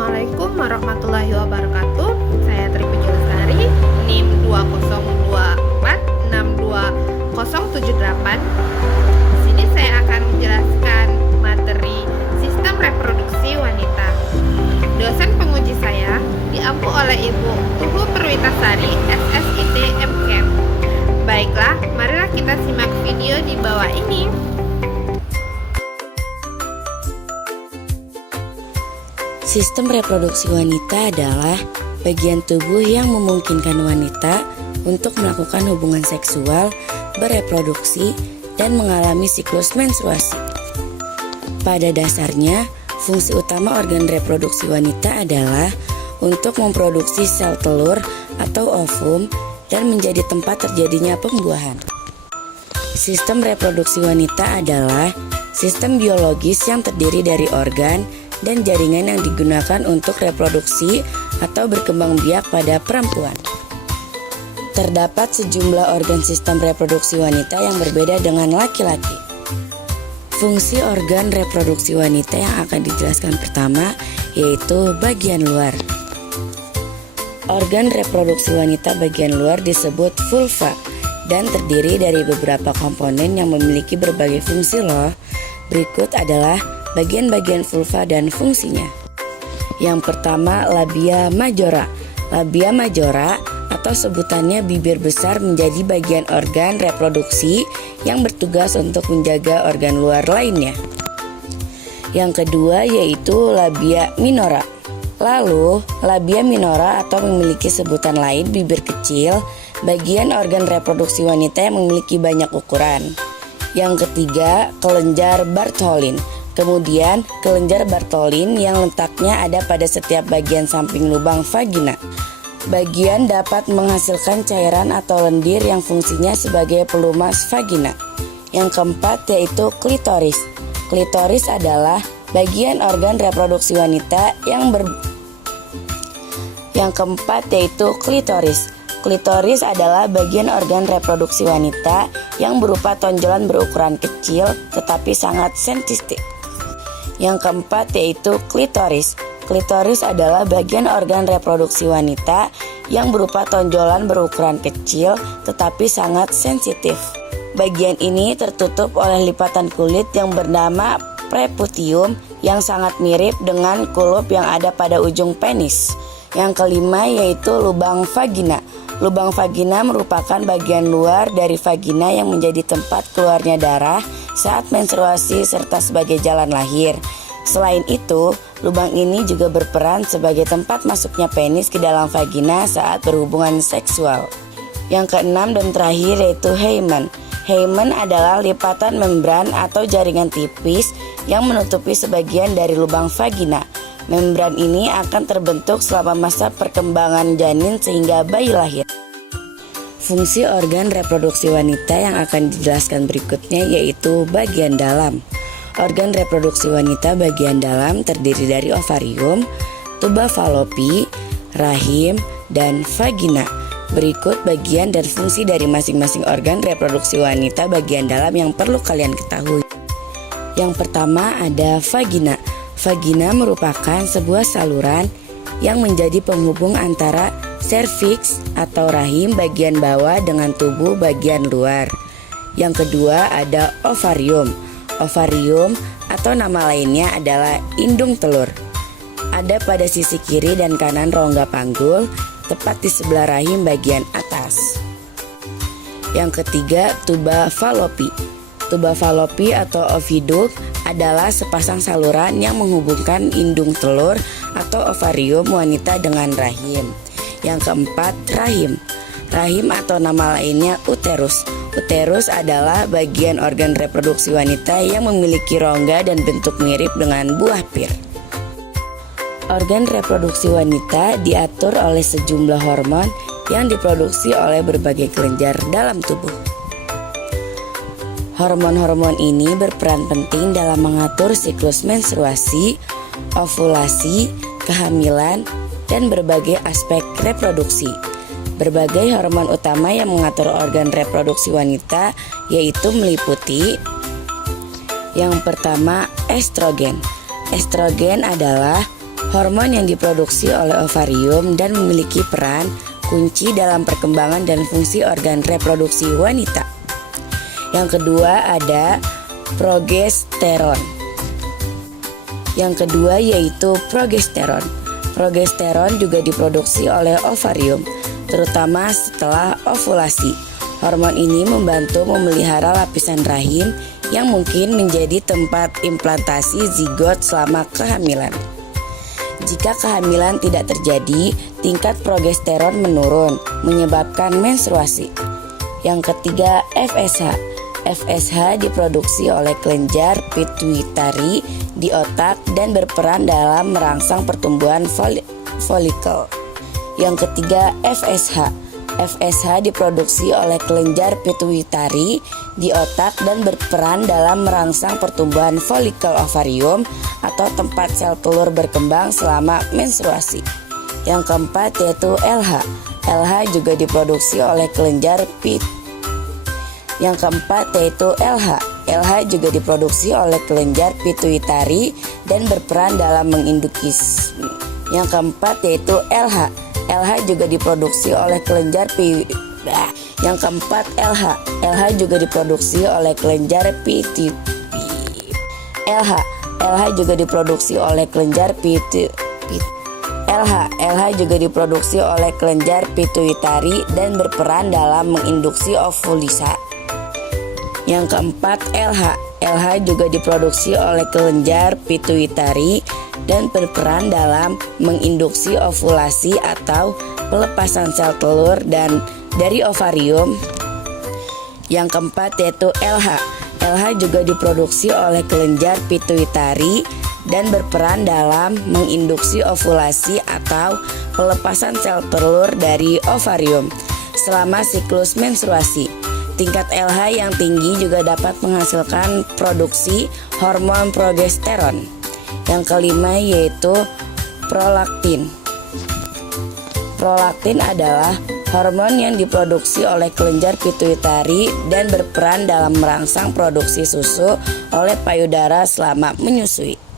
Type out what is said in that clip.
Assalamualaikum warahmatullahi wabarakatuh. Saya Tri Puji Lestari, NIM 202462078. Di sini saya akan menjelaskan materi sistem reproduksi wanita. Dosen penguji saya diampu oleh Ibu Tuhu Perwitasari, SSIT MKM. Baiklah, marilah kita simak video di bawah ini. Sistem reproduksi wanita adalah bagian tubuh yang memungkinkan wanita untuk melakukan hubungan seksual, bereproduksi, dan mengalami siklus menstruasi. Pada dasarnya, fungsi utama organ reproduksi wanita adalah untuk memproduksi sel telur atau ovum dan menjadi tempat terjadinya pembuahan. Sistem reproduksi wanita adalah sistem biologis yang terdiri dari organ dan jaringan yang digunakan untuk reproduksi atau berkembang biak pada perempuan. Terdapat sejumlah organ sistem reproduksi wanita yang berbeda dengan laki-laki. Fungsi organ reproduksi wanita yang akan dijelaskan pertama yaitu bagian luar. Organ reproduksi wanita bagian luar disebut vulva dan terdiri dari beberapa komponen yang memiliki berbagai fungsi loh. Berikut adalah bagian-bagian vulva dan fungsinya. Yang pertama, labia majora. Labia majora atau sebutannya bibir besar menjadi bagian organ reproduksi yang bertugas untuk menjaga organ luar lainnya. Yang kedua yaitu labia minora. Lalu, labia minora atau memiliki sebutan lain bibir kecil, bagian organ reproduksi wanita yang memiliki banyak ukuran. Yang ketiga, kelenjar Bartholin. Kemudian, kelenjar Bartholin yang letaknya ada pada setiap bagian samping lubang vagina. Bagian dapat menghasilkan cairan atau lendir yang fungsinya sebagai pelumas vagina. Yang keempat yaitu klitoris. Klitoris adalah bagian organ reproduksi wanita Yang keempat yaitu klitoris. Klitoris adalah bagian organ reproduksi wanita yang berupa tonjolan berukuran kecil tetapi sangat sensitif. Yang keempat yaitu klitoris. Klitoris adalah bagian organ reproduksi wanita yang berupa tonjolan berukuran kecil tetapi sangat sensitif. Bagian ini tertutup oleh lipatan kulit yang bernama preputium yang sangat mirip dengan kulup yang ada pada ujung penis. Yang kelima yaitu lubang vagina. Lubang vagina merupakan bagian luar dari vagina yang menjadi tempat keluarnya darah saat menstruasi serta sebagai jalan lahir. Selain itu, lubang ini juga berperan sebagai tempat masuknya penis ke dalam vagina saat berhubungan seksual. Yang keenam dan terakhir yaitu hymen. Hymen adalah lipatan membran atau jaringan tipis yang menutupi sebagian dari lubang vagina. Membran ini akan terbentuk selama masa perkembangan janin sehingga bayi lahir. Fungsi organ reproduksi wanita yang akan dijelaskan berikutnya yaitu bagian dalam. Organ reproduksi wanita bagian dalam terdiri dari ovarium, tuba falopi, rahim, dan vagina. Berikut bagian dan fungsi dari masing-masing organ reproduksi wanita bagian dalam yang perlu kalian ketahui. Yang pertama ada vagina. Vagina merupakan sebuah saluran yang menjadi penghubung antara serviks atau rahim bagian bawah dengan tubuh bagian luar. Yang kedua ada ovarium. Ovarium atau nama lainnya adalah indung telur. Ada pada sisi kiri dan kanan rongga panggul, tepat di sebelah rahim bagian atas. Yang ketiga tuba falopi. Tuba falopi atau oviduct adalah sepasang saluran yang menghubungkan indung telur atau ovarium wanita dengan rahim. Yang keempat, rahim. Rahim atau nama lainnya uterus. Uterus adalah bagian organ reproduksi wanita yang memiliki rongga dan bentuk mirip dengan buah pir. Organ reproduksi wanita diatur oleh sejumlah hormon yang diproduksi oleh berbagai kelenjar dalam tubuh. Hormon-hormon ini berperan penting dalam mengatur siklus menstruasi, ovulasi, kehamilan, dan berbagai aspek reproduksi. Berbagai hormon utama yang mengatur organ reproduksi wanita yaitu meliputi yang pertama estrogen. Estrogen adalah hormon yang diproduksi oleh ovarium dan memiliki peran kunci dalam perkembangan dan fungsi organ reproduksi wanita. Yang kedua ada progesteron. Yang kedua yaitu progesteron. Progesteron juga diproduksi oleh ovarium, terutama setelah ovulasi. Hormon ini membantu memelihara lapisan rahim yang mungkin menjadi tempat implantasi zigot selama kehamilan. Jika kehamilan tidak terjadi, tingkat progesteron menurun, menyebabkan menstruasi. Yang ketiga, FSH. FSH diproduksi oleh kelenjar pituitari di otak dan berperan dalam merangsang pertumbuhan folikel. Yang ketiga, FSH. FSH diproduksi oleh kelenjar pituitari di otak dan berperan dalam merangsang pertumbuhan folikel ovarium atau tempat sel telur berkembang selama menstruasi. Yang keempat yaitu LH. LH juga diproduksi oleh kelenjar Yang keempat yaitu LH. LH juga diproduksi oleh kelenjar pituitari dan berperan dalam menginduksi. Yang keempat yaitu LH. LH juga diproduksi oleh kelenjar Yang keempat LH. LH juga diproduksi oleh kelenjar LH. LH juga diproduksi oleh kelenjar LH juga diproduksi oleh kelenjar pituitari dan berperan dalam menginduksi ovulasi. Yang keempat LH. LH juga diproduksi oleh kelenjar pituitari dan berperan dalam menginduksi ovulasi atau pelepasan sel telur dan dari ovarium. Yang keempat yaitu LH. LH juga diproduksi oleh kelenjar pituitari dan berperan dalam menginduksi ovulasi atau pelepasan sel telur dari ovarium selama siklus menstruasi. Tingkat LH yang tinggi juga dapat menghasilkan produksi hormon progesteron. Yang kelima yaitu prolaktin. Prolaktin adalah hormon yang diproduksi oleh kelenjar pituitari dan berperan dalam merangsang produksi susu oleh payudara selama menyusui.